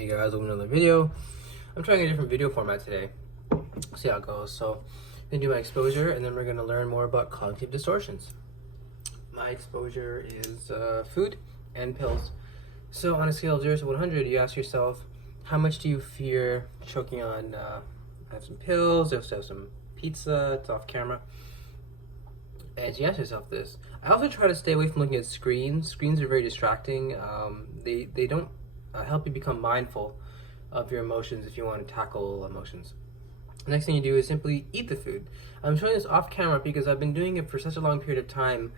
Hey guys, welcome to another video. I'm trying a different video format today. See how it goes. So I'm gonna do my exposure and then we're gonna learn more about cognitive distortions. My exposure is food and pills. So on a scale of 0 to 100, you ask yourself, how much do you fear choking on? I have some pills, I also have some pizza, it's off camera. And you ask yourself this. I also try to stay away from looking at screens. Screens are very distracting. They don't help you become mindful of your emotions if you want to tackle emotions. The next thing you do is simply eat the food. I'm showing this off camera because I've been doing it for such a long period of time.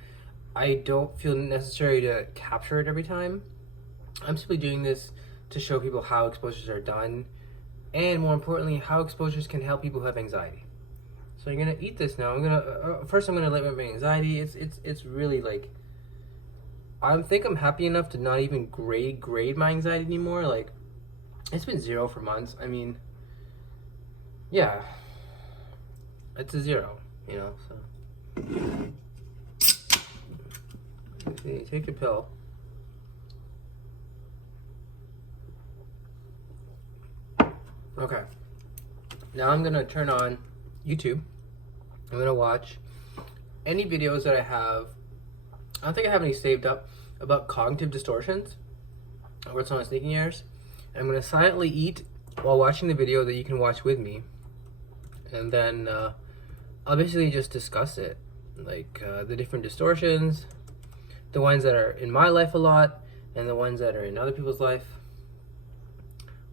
I don't feel necessary to capture it every time. I'm simply doing this to show people how exposures are done, and more importantly, how exposures can help people who have anxiety. So you're gonna eat this now. I'm gonna let my anxiety. It's really like, I think I'm happy enough to not even grade my anxiety anymore. Like, it's been 0 for months. I mean, yeah, it's a 0, you know. So you take your pill. Okay. Now I'm gonna turn on YouTube. I'm gonna watch any videos that I have. I don't think I have any saved up about cognitive distortions or what's known as sneaking errors. I'm gonna silently eat while watching the video that you can watch with me, and then I'll basically just discuss it, like the different distortions, the ones that are in my life a lot, and the ones that are in other people's life.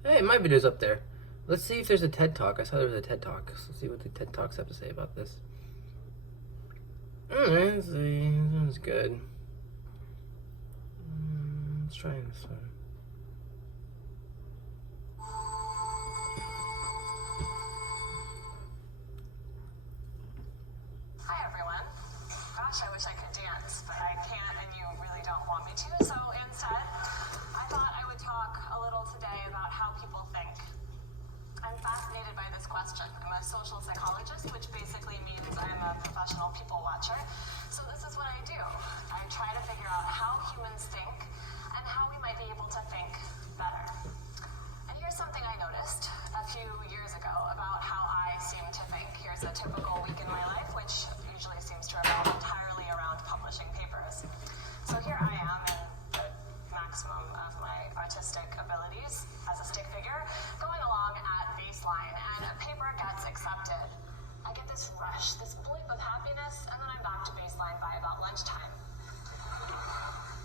Hey, my video's up there. Let's see if there's a TED Talk. I saw there was a TED Talk. So let's see what the TED Talks have to say about this. Alright, let's see. This one's good. Let's try this one. Hi everyone. Gosh, I wish I could dance, but I can't and you really don't want me to. So instead, I thought I would talk a little today about how people think. I'm fascinated by this question. I'm a social psychologist, which basically means I'm a professional people watcher. So this is what I do. I try to figure out how humans think and how we might be able to think better. And here's something I noticed a few years ago about how I seem to think. Here's a typical week in my life, which usually seems to revolve entirely around publishing papers. So here I am in the maximum of my artistic abilities as a stick figure, going along at baseline, and a paper gets accepted. I get this rush, this blip of happiness, and then I'm back to baseline by about lunchtime.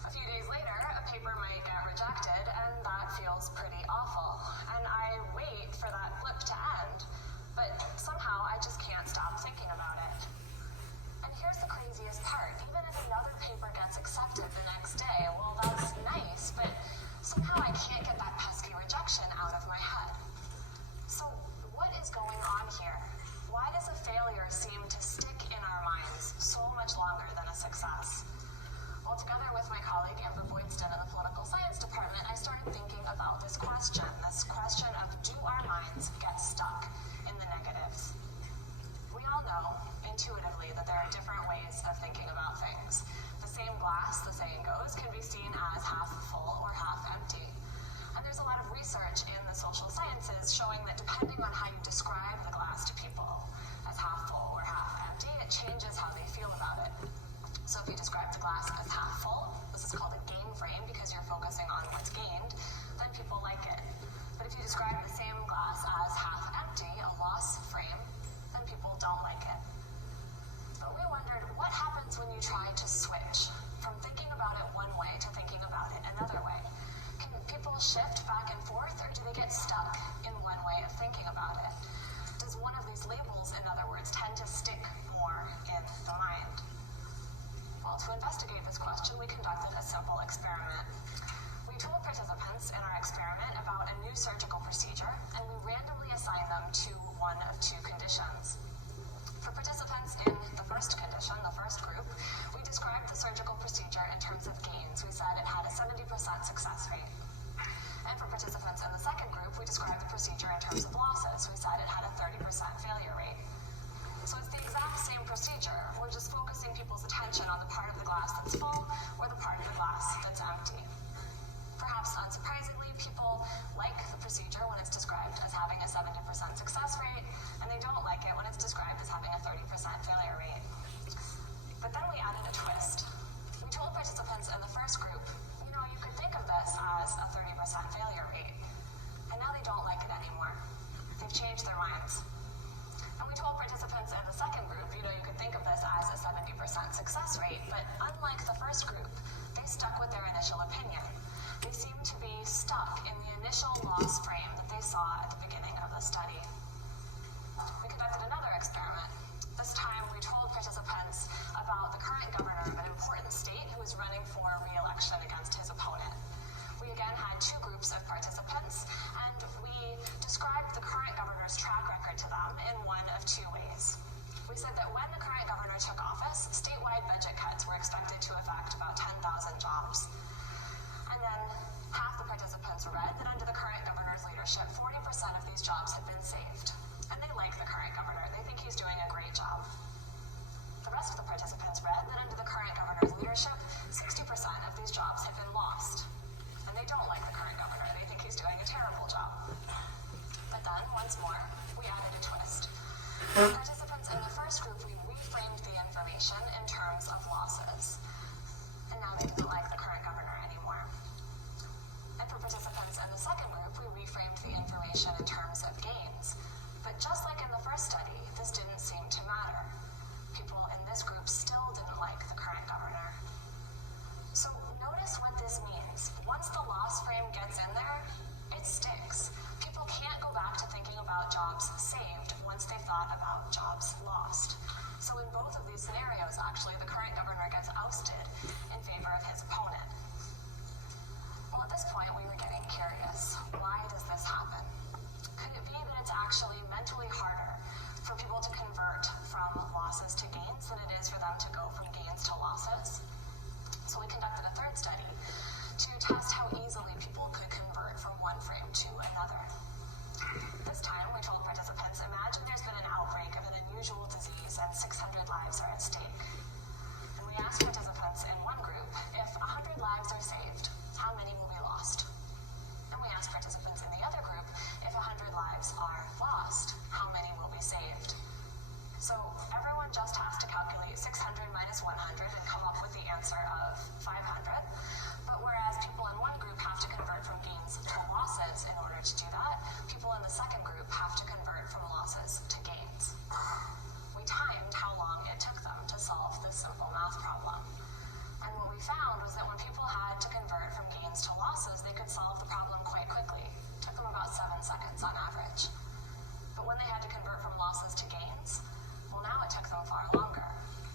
A few days later, a paper might get rejected, and that feels pretty awful. And I wait for that blip to end, but somehow I just can't stop thinking about it. And here's the craziest part. Even if another paper gets accepted the next day, well, that's nice, but somehow I can't get that pesky rejection out of my head. So what is going on here? Why does a failure seem to stick in our minds so much longer than a success? Well, together with my colleague Amber Boydston in the political science department, I started thinking about this question of do our minds get stuck in the negatives? We all know intuitively that there are different ways of thinking about things. The same glass, the saying goes, can be seen as half full or half empty. And there's a lot of research in the social sciences showing that depending on how you describe the glass to people, as half full or half empty, it changes how they feel about it. So if you describe the glass as half full, this is called a gain frame because you're focusing on what's gained, then people like it. But if you describe the same glass as half empty, a loss frame, then people don't like it. But we wondered, what happens when you try to switch from thinking about it one way to thinking about it another way? Can people shift back and forth, or do they get stuck in one way of thinking about it? Does one of these labels, in other words, tend to stick more in the mind? Well, to investigate this question, we conducted a simple experiment. We told participants in our experiment about a new surgical procedure, and we randomly assigned them to one of two conditions. For participants in the first condition, the first group, we described the surgical procedure in terms of gains. We said it had a 70% success rate. And for participants in the second group, we described the procedure in terms of losses. We said it had a 30% failure rate. So it's the exact same procedure. We're just focusing people's attention on the part of the glass that's full or the part of the glass that's empty. Perhaps unsurprisingly, people like the procedure when it's described as having a 70% success rate, and they don't like it when it's described as having a 30% failure rate. But then we added a twist. We told participants in the first group, you could think of this as a 30% failure rate, and now they don't like it anymore. They've changed their minds. And we told participants in the second group, you could think of this as a 70% success rate, but unlike the first group, they stuck with their initial opinion. They seemed to be stuck in the initial loss frame that they saw at the beginning of the study. We conducted another experiment. This time we told participants about the current governor of an important state who was running for re-election against his opponent. We again had two groups of participants, and we described the current governor's track record to them in one of two ways. We said that when the current governor took office, statewide budget cuts were expected to affect about 10,000 jobs. And then half the participants read that under the current governor's leadership, 40% of these jobs have been saved. And they like the current governor. They think he's doing a great job. The rest of the participants read that under the current governor's leadership, 60% of these jobs have been lost. And they don't like the current governor. They think he's doing a terrible job. But then, once more, we added a twist. For participants in the first group, we reframed the information in terms of losses. And now they didn't like the current governor anymore. And for participants in the second group, we reframed the information in terms of gains. But just like in the first study, this didn't seem to matter. People in this group still didn't like the current governor. So notice what this means. Once the loss frame gets in there, it sticks. People can't go back to thinking about jobs saved once they thought about jobs lost. So in both of these scenarios, actually, the current governor gets ousted in favor of his opponent. Well, at this point, we were getting curious. Why does this happen? Could it be that it's actually mentally harder for people to convert from losses to gains than it is for them to go from gains to losses? So we conducted a third study to test how easily people could convert from one frame to another. This time, we told participants, imagine there's been an outbreak of an unusual disease and 600 lives are at stake. And we asked participants in one group, if 100 lives are saved, how many will be lost? And we asked participants in the other group, if 100 lives are lost, how many will be saved? So everyone just has to calculate 600 minus 100 and come up with the answer of 500. But whereas people in one group have to convert from gains to losses in order to do that, people in the second group have to convert from losses to gains. We timed how long it took them to solve this simple math problem. And what we found was that when people had to convert from gains to losses, they could solve the problem quite quickly. It took them about 7 seconds on average. But when they had to convert from losses to gains, well, now it took them far longer,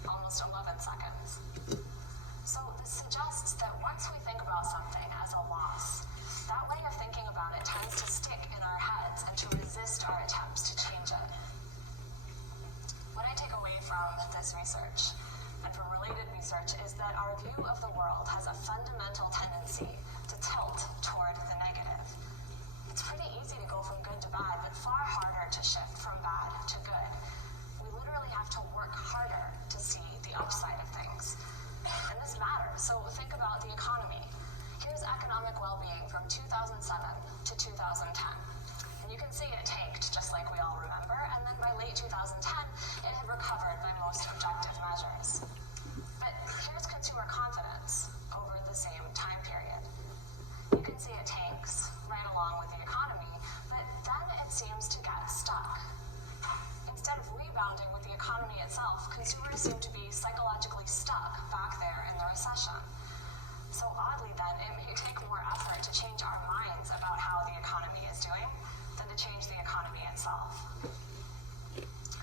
almost 11 seconds. So this suggests that once we think about something as a loss, that way of thinking about it tends to stick in our heads and to resist our attempts to change it. What I take away from this research and from related research is that our view of the world has a fundamental tendency to tilt toward the negative. It's pretty easy to go from good to bad, but far harder to shift from bad to good. We literally have to work harder to see the upside of things. And this matters. So think about the economy. Here's economic well-being from 2007 to 2010. And you can see it tanked, just like we all remember, and then by late 2010, it had recovered by most objective measures. But here's consumer confidence over the same time period. You can see it tanks right along with the economy, but then it seems to get stuck. Instead of rebounding with the economy itself, consumers seem to be psychologically stuck back there in the recession. So oddly then, it may take more effort to change our minds about how the economy is doing than to change the economy itself.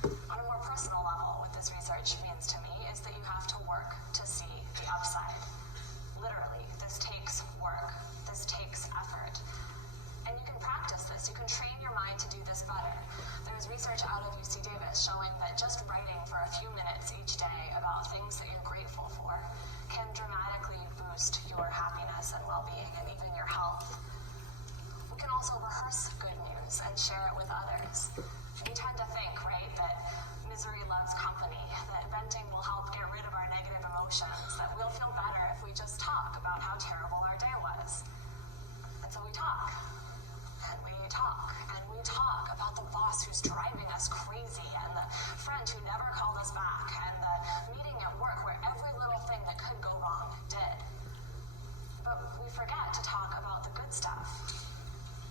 On a more personal level, what this research means to me is that you have to work to see the upside. Literally, this takes work. This takes effort. And you can practice this. You can train your mind to do this better. There's research out of UC Davis showing that just writing for a few minutes each day about things that you're grateful for can dramatically boost your happiness and well-being and even your health. We can also rehearse good news and share it with others. We tend to think, right, that misery loves company, that venting will help get rid of our negative emotions, that we'll feel better if we just talk about how terrible our day was. And so we talk, and we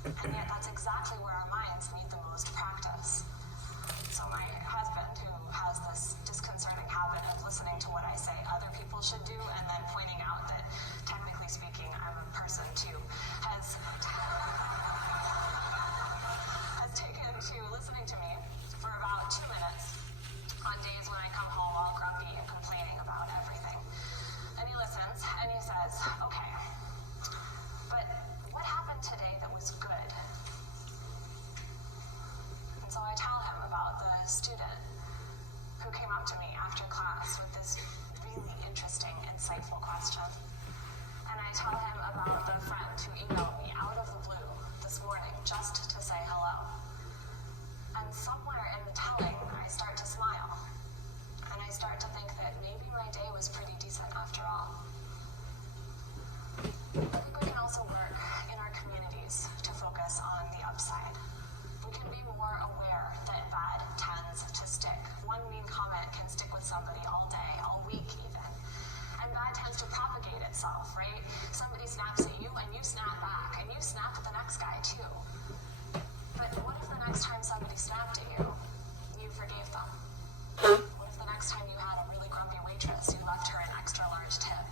And yet that's exactly where our minds need the most practice. So my husband, who has this disconcerting habit of listening to what I say other people should do and then pointing out that, technically speaking, I'm a person too, has taken to listening to me for about 2 minutes on days when I come home all grumpy and complaining about everything. And he listens and he says, okay, but what happened today that was good? And so I tell him about the student who came up to me after class with this really interesting, insightful question. And I tell him about the friend who emailed me out of the blue this morning just to say hello. And somewhere in the telling, I start to smile. And I start to think that maybe my day was pretty decent after all. I think we can also work in our communities to focus on the upside. We can be more aware that bad tends to stick. One mean comment can stick with somebody all day, all week even. And bad tends to propagate itself, right? Somebody snaps at you and you snap back, and you snap at the next guy too. But what if the next time somebody snapped at you, you forgave them? What if the next time you had a really grumpy waitress, you left her an extra large tip?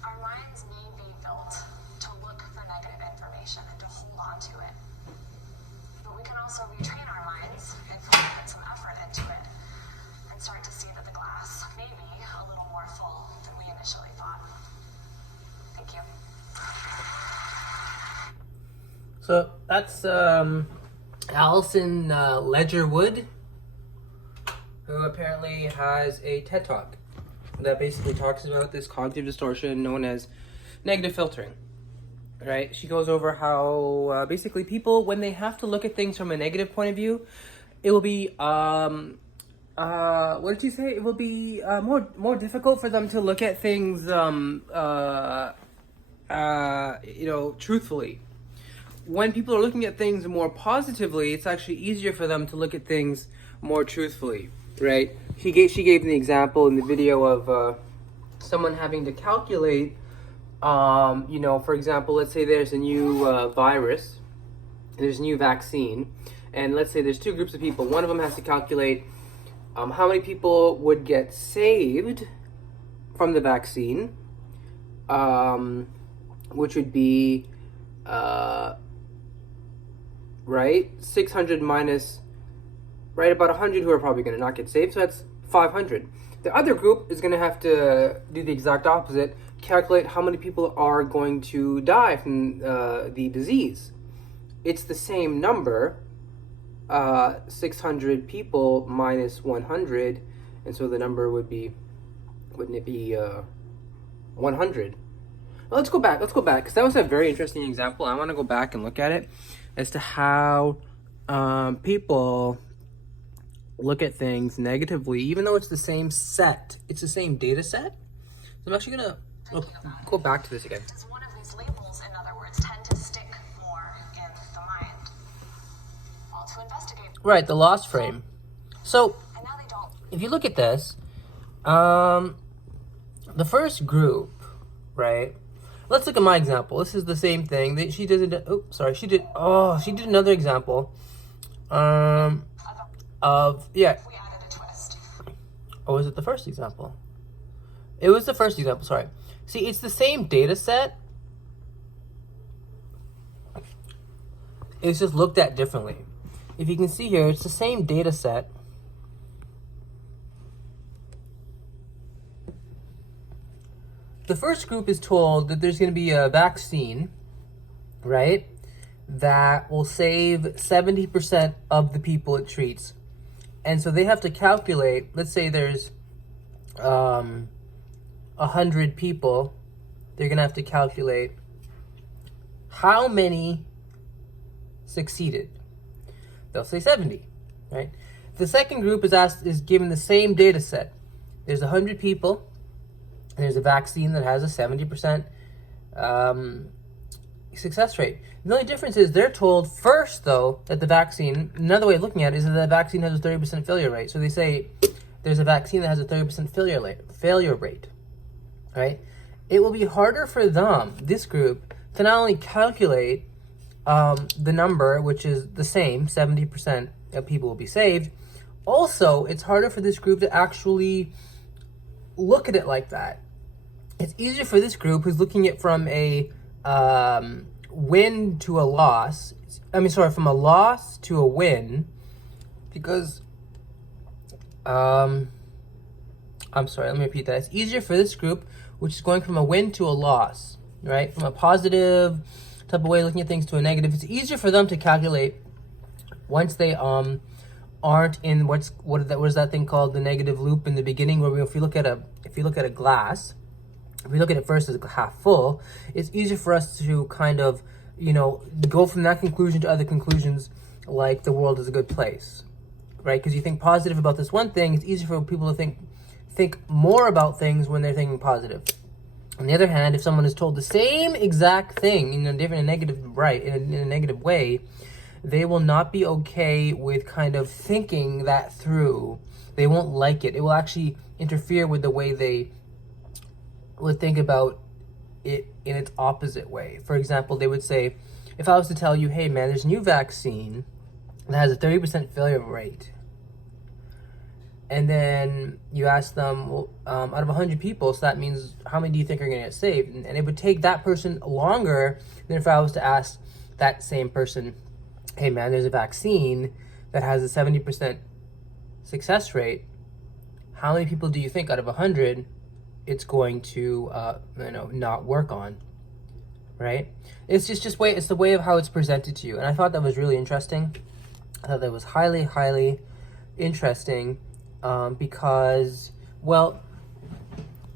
Our minds may be built to look for negative information and to hold on to it. But we can also retrain our minds if we put some effort into it and start to see that the glass may be a little more full than we initially thought. Thank you. So that's Allison Ledgerwood, who apparently has a TED Talk that basically talks about this cognitive distortion known as negative filtering. Right? She goes over how basically people, when they have to look at things from a negative point of view, it will be what did you say? It will be more difficult for them to look at things truthfully. When people are looking at things more positively, it's actually easier for them to look at things more truthfully, right? She gave an example in the video of someone having to calculate, for example, let's say there's a new virus, there's a new vaccine, and let's say there's two groups of people. One of them has to calculate how many people would get saved from the vaccine, which would be, right, 600 minus, right, about 100 who are probably going to not get saved, so that's 500. The other group is going to have to do the exact opposite, calculate how many people are going to die from the disease. It's the same number, 600 people minus 100, and so the number would be, wouldn't it be 100? Well, let's go back, because that was a very interesting example. I want to go back and look at it as to how people look at things negatively, even though it's the same set, it's the same data set. So I'm actually going to go back to this again. Does one of these labels, in other words, tend to stick more in the mind? Well, to investigate. Right, the lost frame. So, And now they don't. if you look at this, the first group, right? Let's look at my example. This is the same thing. She did another example. We added a twist. Or was it the first example? It was the first example, sorry. See, it's the same data set. It's just looked at differently. If you can see here, it's the same data set. The first group is told that there's going to be a vaccine, right, that will save 70% of the people it treats. And so they have to calculate, let's say there's 100 people, they're going to have to calculate how many succeeded. They'll say 70, right? The second group is given the same data set. There's 100 people, and there's a vaccine that has a 70% success rate. The only difference is they're told first, though, that the vaccine, another way of looking at it is that the vaccine has a 30% failure rate. So they say there's a vaccine that has a 30% failure rate, right? It will be harder for them, this group, to not only calculate the number, which is the same, 70% of people will be saved. Also, it's harder for this group to actually look at it like that. It's easier for this group who's looking at it from a win to a loss. From a loss to a win, because I'm sorry, let me repeat that. It's easier for this group, which is going from a win to a loss, right? From a positive type of way of looking at things to a negative. It's easier for them to calculate once they aren't in what is that thing called, the negative loop in the beginning, where if you look at a glass, if we look at it first as half full, it's easier for us to kind of, go from that conclusion to other conclusions, like the world is a good place, right? Because you think positive about this one thing, it's easier for people to think more about things when they're thinking positive. On the other hand, if someone is told the same exact thing in a negative way, they will not be okay with kind of thinking that through. They won't like it. It will actually interfere with the way they would think about it in its opposite way. For example, they would say, if I was to tell you, hey man, there's a new vaccine that has a 30% failure rate, and then you ask them, well, out of 100 people, so that means how many do you think are going to get saved? And it would take that person longer than if I was to ask that same person, hey man, there's a vaccine that has a 70% success rate. How many people do you think out of 100 it's going to not work on, right? It's it's the way of how it's presented to you. And I thought that was really interesting. I thought that was highly, highly interesting, because, well,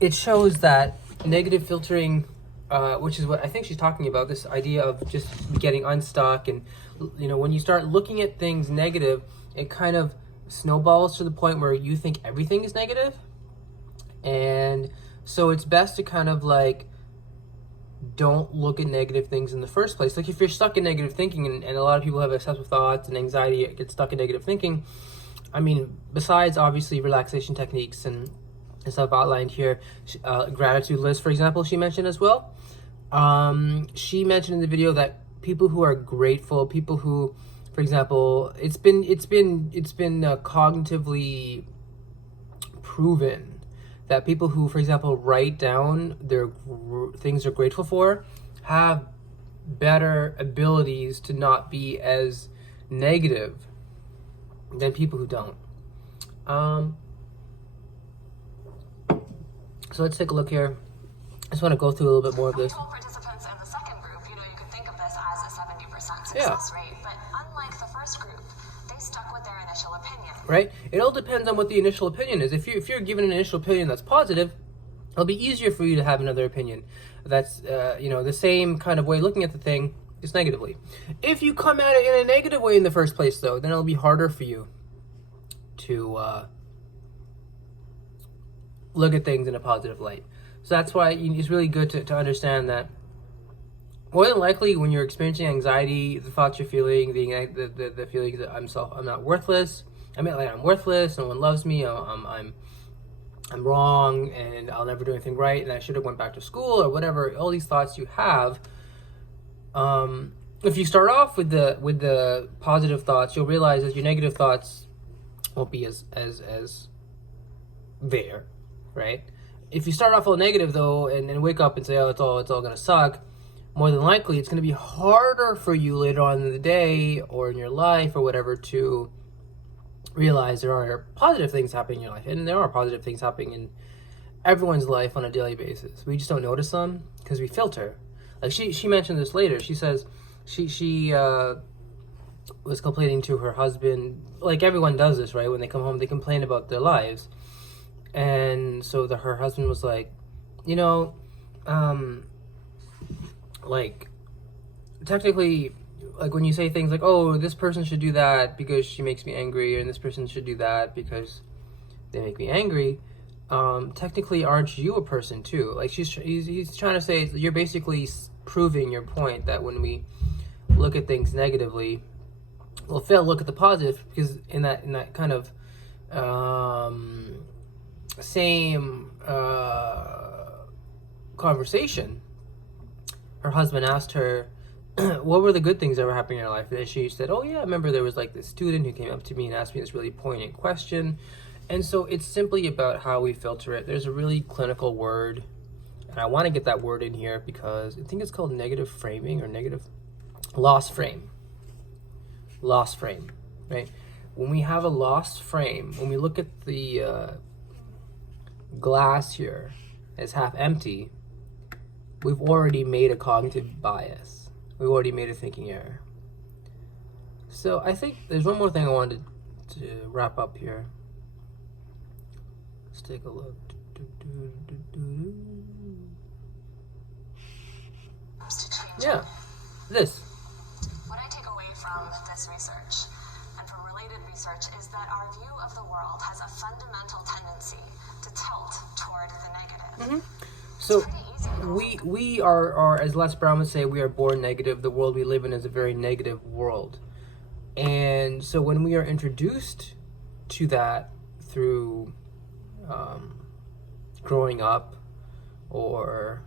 it shows that negative filtering, which is what I think she's talking about, this idea of just getting unstuck. And, when you start looking at things negative, it kind of snowballs to the point where you think everything is negative. And so it's best to kind of don't look at negative things in the first place. Like if you're stuck in negative thinking, and a lot of people have obsessive thoughts and anxiety, get stuck in negative thinking. I mean, besides obviously relaxation techniques and stuff outlined here, gratitude list, for example, she mentioned as well. She mentioned in the video that people who are grateful, people who, for example, it's been cognitively proven that people who, for example, write down their things they're grateful for have better abilities to not be as negative than people who don't. So let's take a look here. I just want to go through a little bit more of this. Participants in the second group, you could think of this as a 70% success rate, but unlike the first group, they stuck with their initial opinion. Right? It all depends on what the initial opinion is. If you're given an initial opinion that's positive, it'll be easier for you to have another opinion that's the same kind of way of looking at the thing, just negatively. If you come at it in a negative way in the first place, though, then it'll be harder for you to look at things in a positive light. So that's why it's really good to understand that more than likely when you're experiencing anxiety, the thoughts you're feeling, the feeling that I'm not worthless. I'm worthless. No one loves me. I'm wrong, and I'll never do anything right, and I should have went back to school or whatever. All these thoughts you have. If you start off with the positive thoughts, you'll realize that your negative thoughts won't be as there, right? If you start off all negative though, and then wake up and say, oh, it's all gonna suck, more than likely it's gonna be harder for you later on in the day or in your life or whatever to realize there are positive things happening in your life. And there are positive things happening in everyone's life on a daily basis. We just don't notice them because we filter. Like she mentioned this later. She says she was complaining to her husband, like everyone does this, right? When they come home, they complain about their lives. And so her husband was like, technically, like when you say things like, oh, this person should do that because she makes me angry, and this person should do that because they make me angry, technically aren't you a person too? Like he's trying to say you're basically proving your point that when we look at things negatively, we'll fail to look at the positive, because in that kind of same conversation, her husband asked her, what were the good things that were happening in her life? And then she said, oh yeah, I remember there was like this student who came up to me and asked me this really poignant question. And so it's simply about how we filter it. There's a really clinical word, and I want to get that word in here because I think it's called negative framing or negative lost frame. Lost frame, right? When we have a lost frame, when we look at the glass here as half empty, we've already made a cognitive bias. We've already made a thinking error. So I think there's one more thing I wanted to wrap up here. Let's take a look. Yeah, this. What I take away from this research and from related research is that our view of the world has a fundamental tendency to tilt toward the negative. So we are, as Les Brown would say, we are born negative. The world we live in is a very negative world. And so when we are introduced to that through growing up, or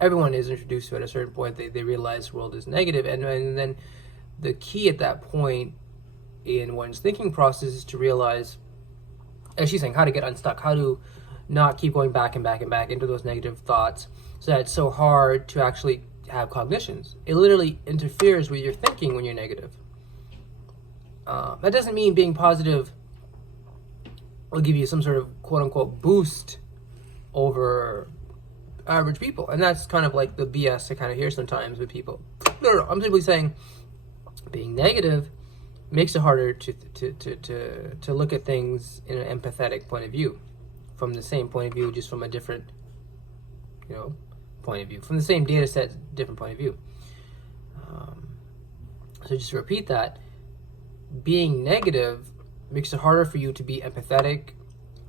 everyone is introduced to it at a certain point, they realize the world is negative. And then the key at that point in one's thinking process is to realize, as she's saying, how to get unstuck, how to not keep going back and back and back into those negative thoughts, so that it's so hard to actually have cognitions. It literally interferes with your thinking when you're negative. That doesn't mean being positive will give you some sort of quote-unquote boost over average people, and that's kind of like the BS I kind of hear sometimes with people. No, I'm simply saying being negative makes it harder to look at things in an empathetic point of view, from the same point of view, just from a different, point of view, from the same data set, different point of view. So just to repeat that, being negative makes it harder for you to be empathetic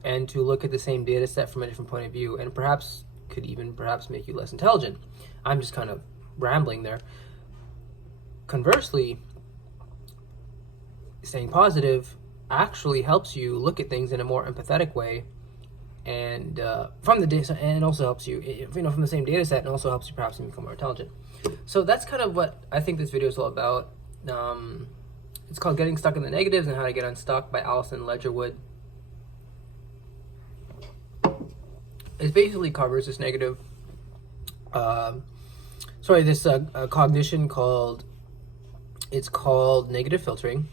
and to look at the same data set from a different point of view, and perhaps could even make you less intelligent. I'm just kind of rambling there. Conversely, staying positive actually helps you look at things in a more empathetic way, and from the data, and it also helps you, from the same data set, and also helps you perhaps become more intelligent. So that's kind of what I think this video is all about. It's called Getting Stuck in the Negatives and How to Get Unstuck by Alison Ledgerwood. It basically covers this negative, cognition called negative filtering,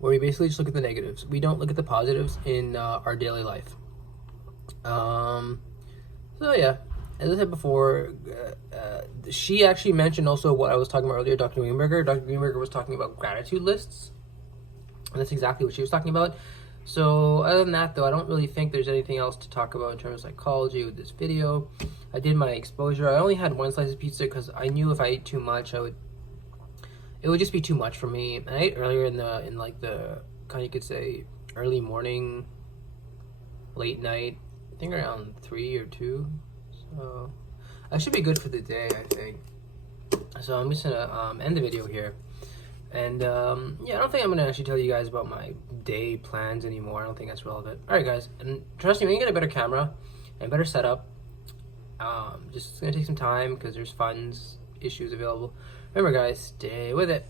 where we basically just look at the negatives. We don't look at the positives in our daily life. So yeah, as I said before, she actually mentioned also what I was talking about earlier, Dr. Greenberger. Dr. Greenberger was talking about gratitude lists, and that's exactly what she was talking about. So other than that, though, I don't really think there's anything else to talk about in terms of psychology with this video. I did my exposure. I only had one slice of pizza because I knew if I ate too much, it would just be too much for me. And I ate earlier in the kind of, you could say, early morning, late night. I think around 3 or 2. So I should be good for the day, I think. So I'm just gonna end the video here. And yeah, I don't think I'm gonna actually tell you guys about my day plans anymore. I don't think that's relevant. All right, guys, and trust me, when you get a better camera and better setup, just it's gonna take some time because there's funds issues available. Remember, guys, stay with it.